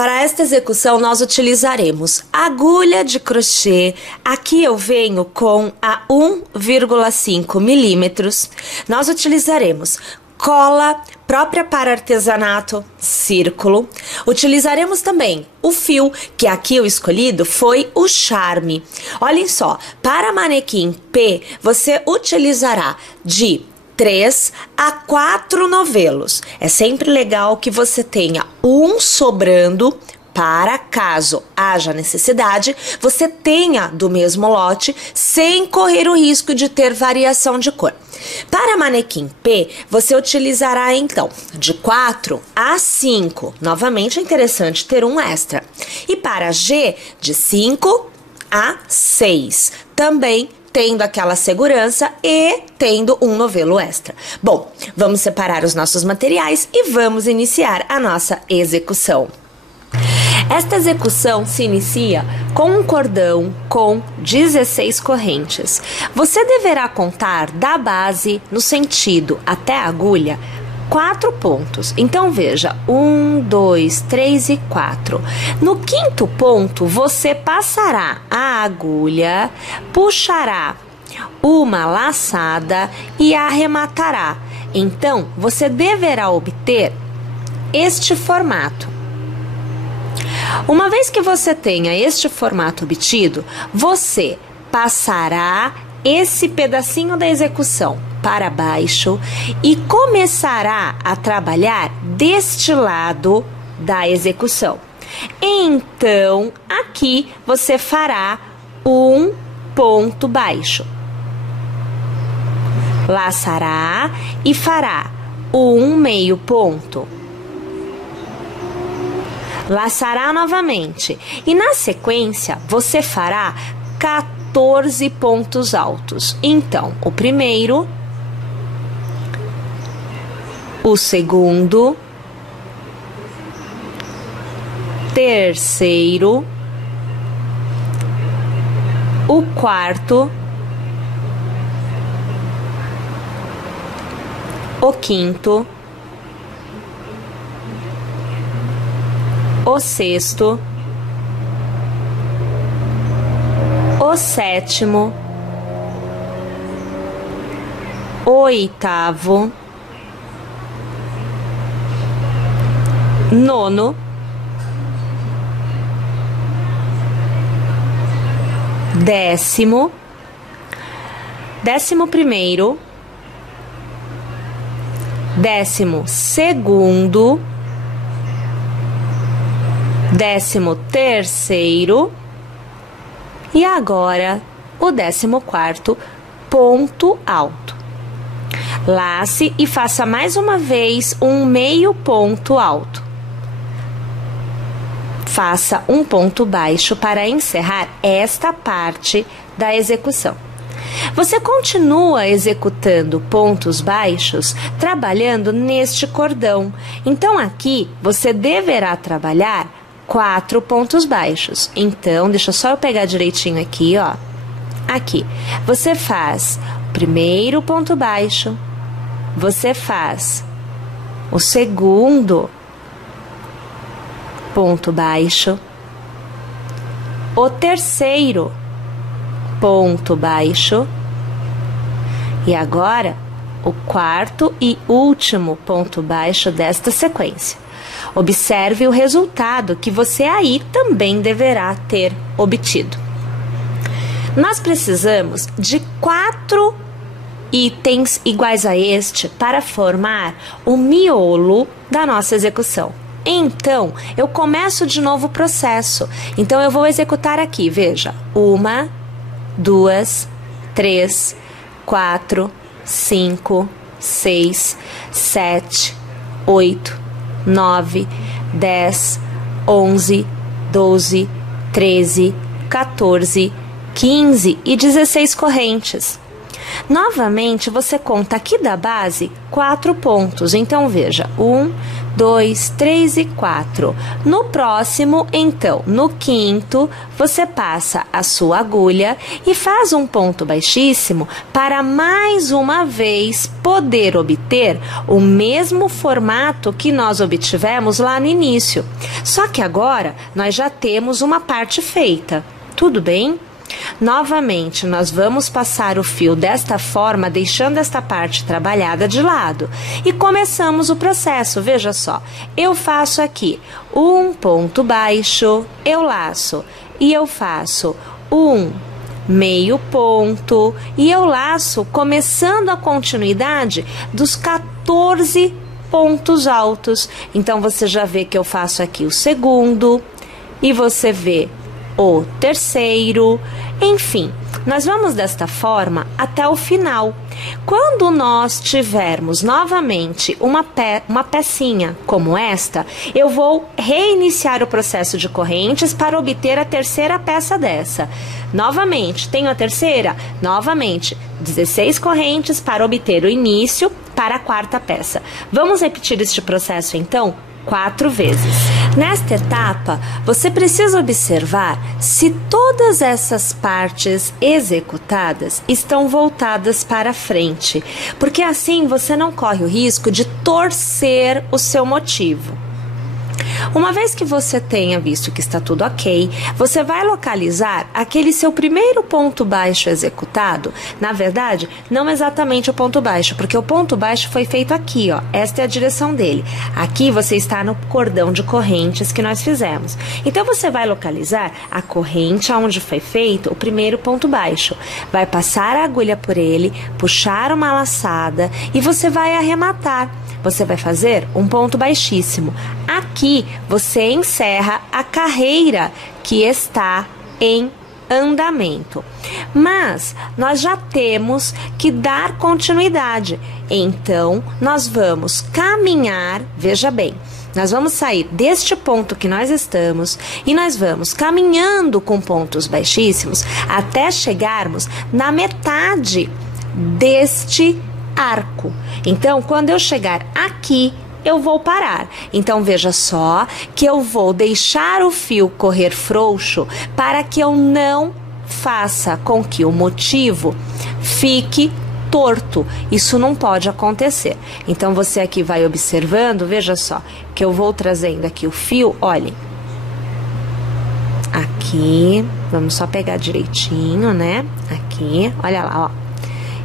Para esta execução, nós utilizaremos agulha de crochê. Aqui eu venho com a 1,5 milímetros. Nós utilizaremos cola própria para artesanato, círculo. Utilizaremos também o fio, que aqui eu escolhido foi o Charme. Olhem só, para manequim P, você utilizará de 3 a 4 novelos. É sempre legal que você tenha um sobrando para caso haja necessidade, você tenha do mesmo lote sem correr o risco de ter variação de cor. Para manequim P, você utilizará então de 4 a 5. Novamente é interessante ter um extra. E para G, de 5 a 6. Também tendo aquela segurança e tendo um novelo extra. Bom, vamos separar os nossos materiais e vamos iniciar a nossa execução. Esta execução se inicia com um cordão com 16 correntes. Você deverá contar da base no sentido até a agulha 4 pontos. Então veja, 1, 2, 3 e 4. No quinto ponto, você passará a agulha, puxará uma laçada e arrematará. Então, você deverá obter este formato. Uma vez que você tenha este formato obtido, você passará esse pedacinho da execução para baixo e começará a trabalhar deste lado da execução. Então, aqui você fará um ponto baixo. Laçará e fará um meio ponto. Laçará novamente e na sequência você fará 14 pontos altos. Então, o primeiro, o segundo, terceiro, o quarto, o quinto, o sexto, o sétimo, o oitavo, nono, décimo, 11º, 12º, 13º e agora o 14º ponto alto. Lace e faça mais uma vez um meio ponto alto. Faça um ponto baixo para encerrar esta parte da execução. Você continua executando pontos baixos trabalhando neste cordão. Então aqui você deverá trabalhar 4 pontos baixos. Então, deixa só eu pegar direitinho aqui, ó. Aqui, você faz o primeiro ponto baixo, você faz o segundo ponto baixo, o terceiro ponto baixo e agora o quarto e último ponto baixo desta sequência. Observe o resultado que você aí também deverá ter obtido. Nós precisamos de 4 itens iguais a este para formar o miolo da nossa execução. Então, eu começo de novo o processo. Então, eu vou executar aqui, veja, 1, 2, 3, 4, 5, 6, 7, 8, 9, 10, 11, 12, 13, 14, 15 e 16 correntes. Novamente, você conta aqui da base 4 pontos. Então, veja, 1, 2, 3 e 4. No próximo, então, no quinto, você passa a sua agulha e faz um ponto baixíssimo para mais uma vez poder obter o mesmo formato que nós obtivemos lá no início. Só que agora nós já temos uma parte feita. Tudo bem? Novamente, nós vamos passar o fio desta forma, deixando esta parte trabalhada de lado. E começamos o processo, veja só. Eu faço aqui um ponto baixo, eu laço. E eu faço um meio ponto. E eu laço, começando a continuidade dos 14 pontos altos. Então, você já vê que eu faço aqui o segundo. E você vê o terceiro, enfim, nós vamos desta forma até o final. Quando nós tivermos novamente uma pecinha como esta, eu vou reiniciar o processo de correntes para obter a terceira peça dessa. Novamente, tenho a terceira? Novamente, 16 correntes para obter o início para a quarta peça. Vamos repetir este processo então? 4 vezes. Nesta etapa, você precisa observar se todas essas partes executadas estão voltadas para frente, porque assim você não corre o risco de torcer o seu motivo. Uma vez que você tenha visto que está tudo ok, você vai localizar aquele seu primeiro ponto baixo executado. Na verdade, não exatamente o ponto baixo, porque o ponto baixo foi feito aqui, ó. Esta é a direção dele. Aqui você está no cordão de correntes que nós fizemos. Então, você vai localizar a corrente onde foi feito o primeiro ponto baixo. Vai passar a agulha por ele, puxar uma laçada e você vai arrematar. Você vai fazer um ponto baixíssimo. Aqui você encerra a carreira que está em andamento. Mas nós já temos que dar continuidade. Então, nós vamos caminhar, veja bem, nós vamos sair deste ponto que nós estamos e nós vamos caminhando com pontos baixíssimos até chegarmos na metade deste arco. Então, quando eu chegar aqui, eu vou parar. Então, veja só que eu vou deixar o fio correr frouxo para que eu não faça com que o motivo fique torto. Isso não pode acontecer. Então, você aqui vai observando, veja só, que eu vou trazendo aqui o fio, olhem. Aqui, vamos só pegar direitinho, né? Aqui, olha lá, ó.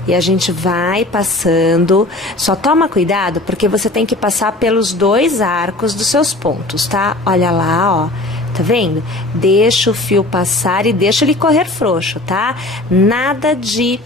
E a gente vai passando, só toma cuidado porque você tem que passar pelos 2 arcos dos seus pontos, tá? Olha lá, ó, tá vendo? Deixa o fio passar e deixa ele correr frouxo, tá? Nada de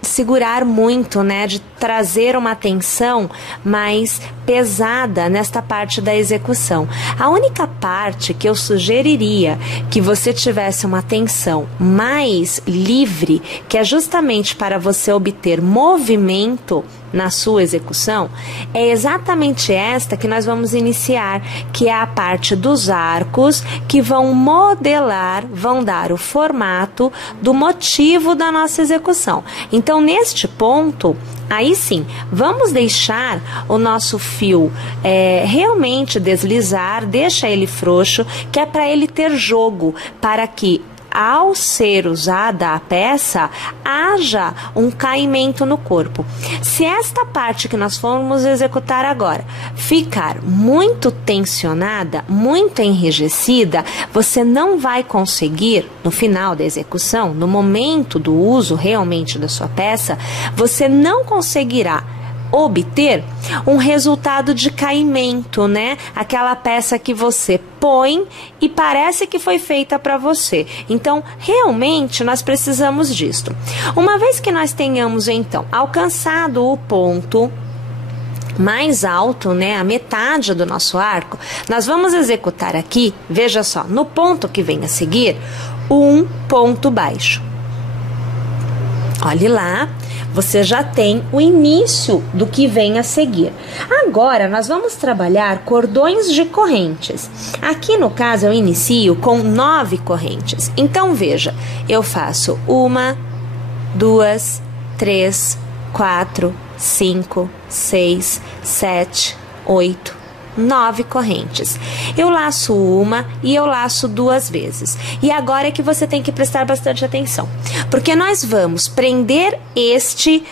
segurar muito, né? De trazer uma tensão mais pesada nesta parte da execução. A única parte que eu sugeriria que você tivesse uma tensão mais livre, que é justamente para você obter movimento na sua execução, é exatamente esta que nós vamos iniciar, que é a parte dos arcos que vão modelar, vão dar o formato do motivo da nossa execução. Então, neste ponto, aí sim, vamos deixar o nosso fio realmente deslizar, deixa ele frouxo, que é para ele ter jogo, para que ao ser usada a peça, haja um caimento no corpo. Se esta parte que nós formos executar agora ficar muito tensionada, muito enrijecida, você não vai conseguir, no final da execução, no momento do uso realmente da sua peça, você não conseguirá obter um resultado de caimento, né? Aquela peça que você põe e parece que foi feita para você. Então, realmente, nós precisamos disto. Uma vez que nós tenhamos, então, alcançado o ponto mais alto, né, a metade do nosso arco, nós vamos executar aqui, veja só, no ponto que vem a seguir, um ponto baixo. Olhe lá, você já tem o início do que vem a seguir. Agora, nós vamos trabalhar cordões de correntes. Aqui, no caso, eu inicio com 9 correntes. Então, veja, eu faço 1, 2, 3, 4, 5, 6, 7, 8, 9 correntes. Eu laço uma e eu laço 2 vezes. E agora é que você tem que prestar bastante atenção, porque nós vamos prender este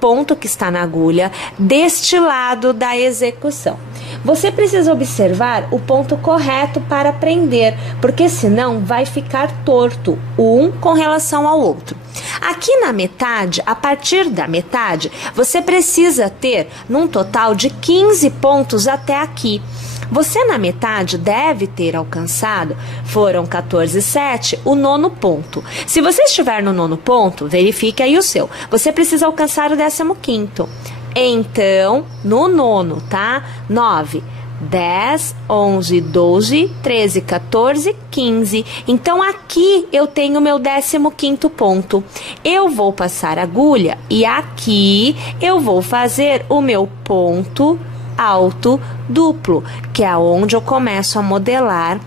ponto que está na agulha deste lado da execução. Você precisa observar o ponto correto para prender, porque senão vai ficar torto um com relação ao outro. Aqui na metade, a partir da metade, você precisa ter num total de 15 pontos até aqui. Você na metade deve ter alcançado, foram 14,7, o 9º ponto. Se você estiver no 9º ponto, verifique aí o seu. Você precisa alcançar o 15º. Então, no 9º, tá? 9, 10, 11, 12, 13, 14, 15. Então, aqui eu tenho meu 15º ponto. Eu vou passar a agulha e aqui eu vou fazer o meu ponto alto duplo, que é onde eu começo a modelar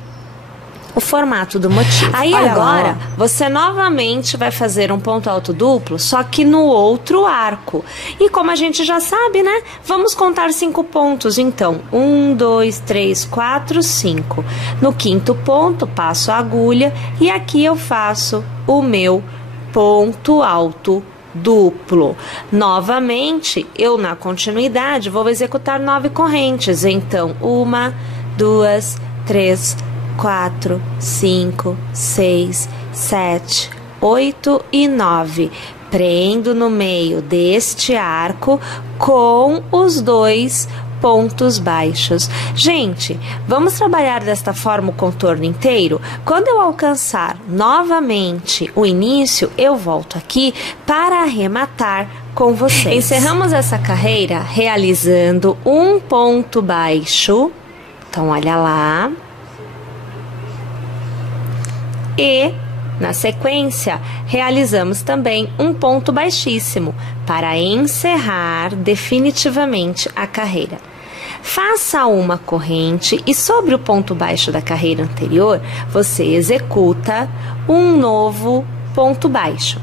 o formato do motivo. Aí olha agora, lá, você novamente vai fazer um ponto alto duplo, só que no outro arco. E como a gente já sabe, né? Vamos contar 5 pontos. Então, 1, 2, 3, 4, 5. No 5º ponto, passo a agulha e aqui eu faço o meu ponto alto duplo. Novamente, eu na continuidade vou executar 9 correntes. Então, 1, 2, 3, 4, 5, 6, 7, 8 e 9. Prendo no meio deste arco com os 2 pontos baixos. Gente, vamos trabalhar desta forma o contorno inteiro? Quando eu alcançar novamente o início, eu volto aqui para arrematar com vocês. Encerramos essa carreira realizando um ponto baixo. Então, olha lá. E, na sequência, realizamos também um ponto baixíssimo para encerrar definitivamente a carreira. Faça uma corrente e sobre o ponto baixo da carreira anterior, você executa um novo ponto baixo.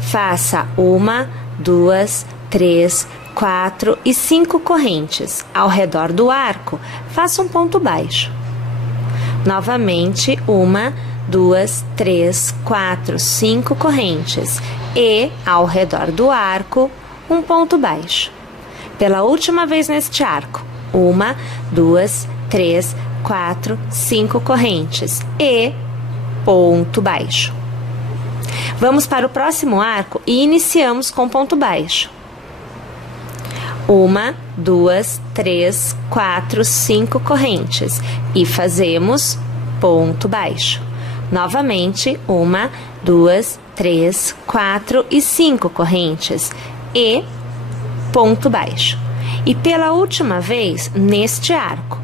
Faça 1, 2, 3, 4 e 5 correntes. Ao redor do arco, faça um ponto baixo. Novamente, 1, 2, 3, 4, 5 correntes e, ao redor do arco, um ponto baixo. Pela última vez neste arco, 1, 2, 3, 4, 5 correntes e ponto baixo. Vamos para o próximo arco e iniciamos com ponto baixo. 1, 2, 3, 4, 5 correntes e fazemos ponto baixo. Novamente, 1, 2, 3, 4 e 5 correntes e ponto baixo. E pela última vez, neste arco,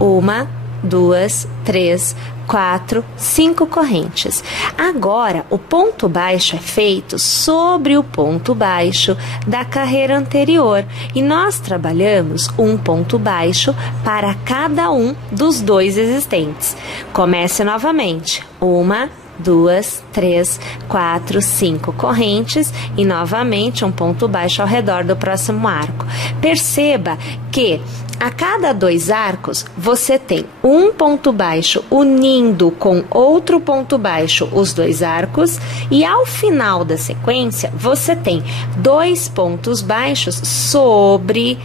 1, 2, 3, 4, 5 correntes. Agora, o ponto baixo é feito sobre o ponto baixo da carreira anterior e nós trabalhamos um ponto baixo para cada um dos 2 existentes. Comece novamente. 1, 2, 3, 4, 5 correntes e novamente um ponto baixo ao redor do próximo arco. Perceba que a cada 2 arcos, você tem um ponto baixo unindo com outro ponto baixo os 2 arcos e ao final da sequência, você tem 2 pontos baixos sobre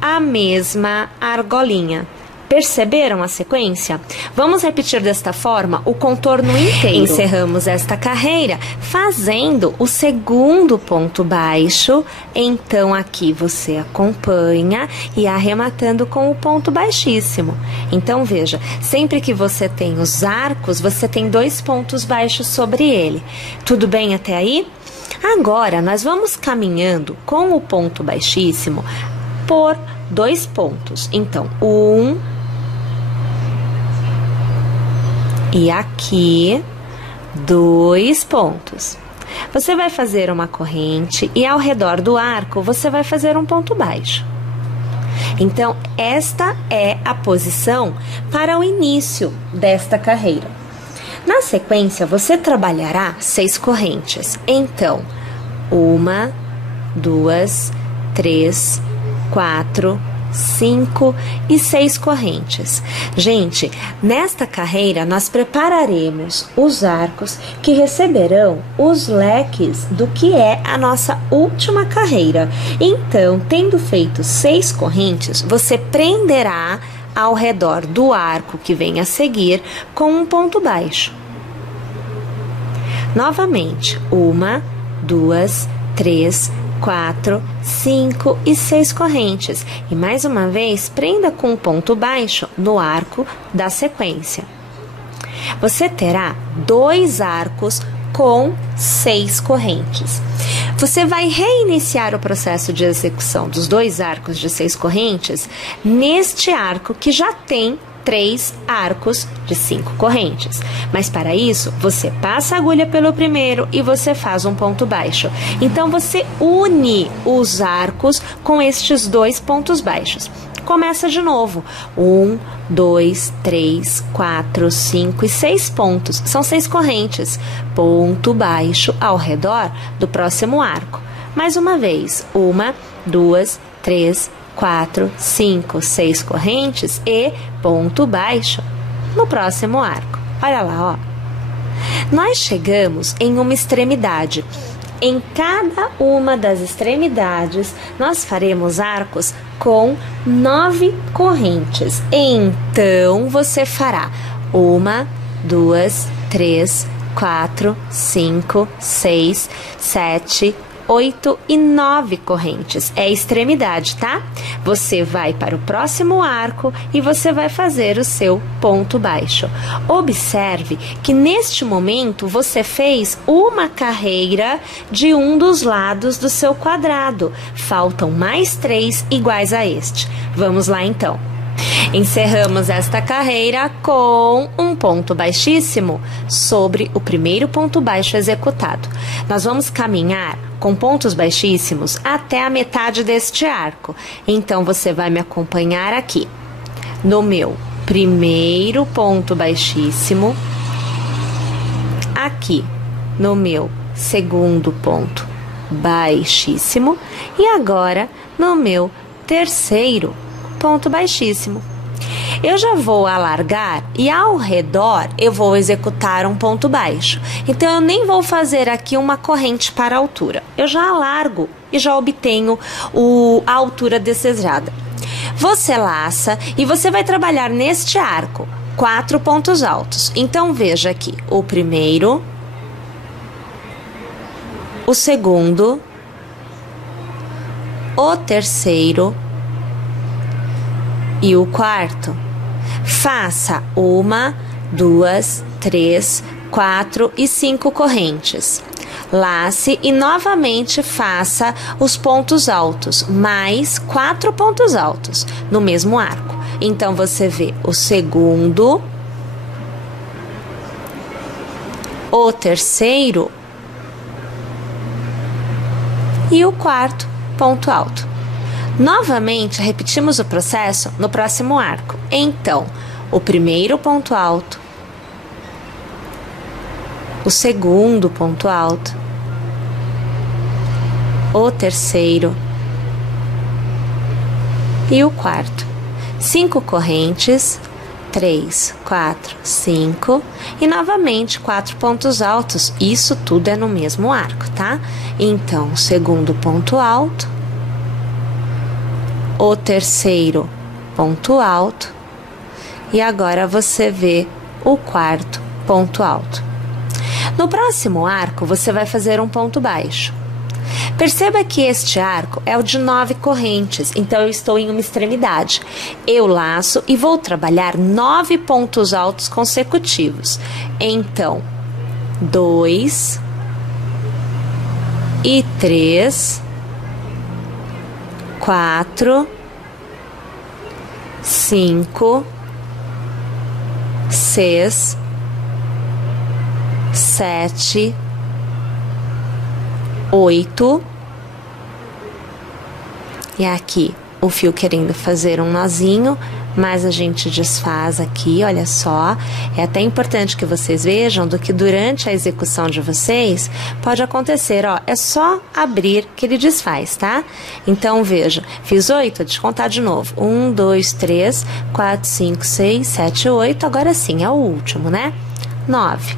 a mesma argolinha. Perceberam a sequência? Vamos repetir desta forma o contorno inteiro. Encerramos esta carreira fazendo o segundo ponto baixo. Então, aqui você acompanha e arrematando com o ponto baixíssimo. Então, veja, sempre que você tem os arcos, você tem 2 pontos baixos sobre ele. Tudo bem até aí? Agora, nós vamos caminhando com o ponto baixíssimo por 2 pontos. Então, 1... E aqui, 2 pontos. Você vai fazer uma corrente e ao redor do arco você vai fazer um ponto baixo. Então, esta é a posição para o início desta carreira. Na sequência, você trabalhará 6 correntes. Então, 1, 2, 3, 4, 5 e 6 correntes. Gente, nesta carreira nós prepararemos os arcos que receberão os leques do que é a nossa última carreira. Então, tendo feito 6 correntes, você prenderá ao redor do arco que vem a seguir com um ponto baixo. Novamente, 1, 2, 3, 4, 5 e 6 correntes. E mais uma vez, prenda com um ponto baixo no arco da sequência. Você terá 2 arcos com 6 correntes. Você vai reiniciar o processo de execução dos 2 arcos de 6 correntes neste arco que já tem 3 arcos de 5 correntes. Mas para isso, você passa a agulha pelo primeiro e você faz um ponto baixo. Então, você une os arcos com estes 2 pontos baixos. Começa de novo. 1, 2, 3, 4, 5 e 6 pontos. São 6 correntes. Ponto baixo ao redor do próximo arco. Mais uma vez. 1, 2, 3, 4, 5, 6 correntes e ponto baixo no próximo arco. Olha lá, ó. Nós chegamos em uma extremidade. Em cada uma das extremidades, nós faremos arcos com 9 correntes. Então, você fará 1, 2, 3, 4, 5, 6, 7, 8 e 9 correntes. É a extremidade, tá? Você vai para o próximo arco e você vai fazer o seu ponto baixo. Observe que neste momento você fez uma carreira de um dos lados do seu quadrado. Faltam mais 3 iguais a este. Vamos lá então. Encerramos esta carreira com um ponto baixíssimo sobre o primeiro ponto baixo executado. Nós vamos caminhar com pontos baixíssimos até a metade deste arco. Então, você vai me acompanhar aqui. No meu primeiro ponto baixíssimo, aqui no meu segundo ponto baixíssimo e agora no meu terceiro ponto baixíssimo. Eu já vou alargar e ao redor eu vou executar um ponto baixo. Então, eu nem vou fazer aqui uma corrente para a altura. Eu já alargo e já obtenho a altura desejada. Você laça e você vai trabalhar neste arco 4 pontos altos. Então, veja aqui o primeiro, o segundo, o terceiro e o quarto. Faça 1, 2, 3, 4 e 5 correntes. Lace e novamente faça os pontos altos, mais 4 pontos altos no mesmo arco. Então, você vê o segundo, o terceiro e o quarto ponto alto. Novamente, repetimos o processo no próximo arco. Então, o primeiro ponto alto, o segundo ponto alto, o terceiro e o quarto. 5 correntes, 3, 4, 5 e novamente 4 pontos altos. Isso tudo é no mesmo arco, tá? Então, o segundo ponto alto, o terceiro ponto alto e agora você vê o quarto ponto alto. No próximo arco, você vai fazer um ponto baixo. Perceba que este arco é o de 9 correntes, então eu estou em uma extremidade. Eu laço e vou trabalhar 9 pontos altos consecutivos. Então, 2 e 3, 4, 5, 6, 7, 8 e aqui o fio querendo fazer um nozinho, mas a gente desfaz aqui, olha só. É até importante que vocês vejam do que durante a execução de vocês pode acontecer, ó, é só abrir que ele desfaz, tá? Então, veja, fiz 8, deixa eu contar de novo. 1, 2, 3, 4, 5, 6, 7, 8, agora sim, é o último, né? 9.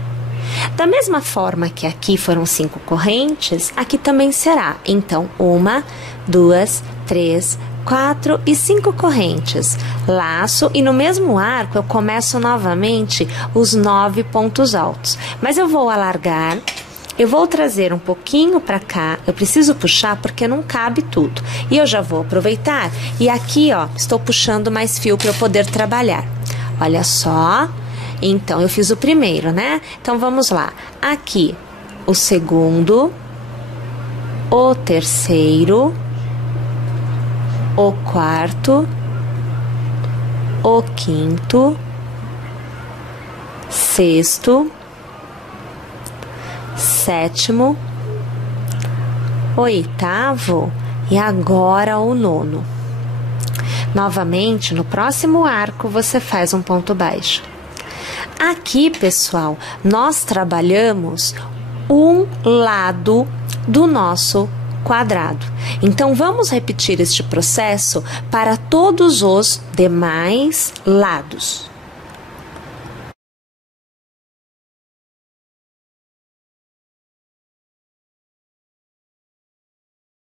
Da mesma forma que aqui foram 5 correntes, aqui também será. Então, 1, 2, 3, 4 e 5 correntes. Laço e no mesmo arco eu começo novamente os 9 pontos altos. Mas eu vou alargar, eu vou trazer um pouquinho para cá, eu preciso puxar porque não cabe tudo. E eu já vou aproveitar e aqui, ó, estou puxando mais fio para eu poder trabalhar. Olha só. Então, eu fiz o primeiro, né? Então, vamos lá. Aqui, o segundo, o terceiro, o quarto, o quinto, sexto, sétimo, oitavo e agora o nono. Novamente, no próximo arco, você faz um ponto baixo. Aqui, pessoal, nós trabalhamos um lado do nosso quadrado. Então, vamos repetir este processo para todos os demais lados.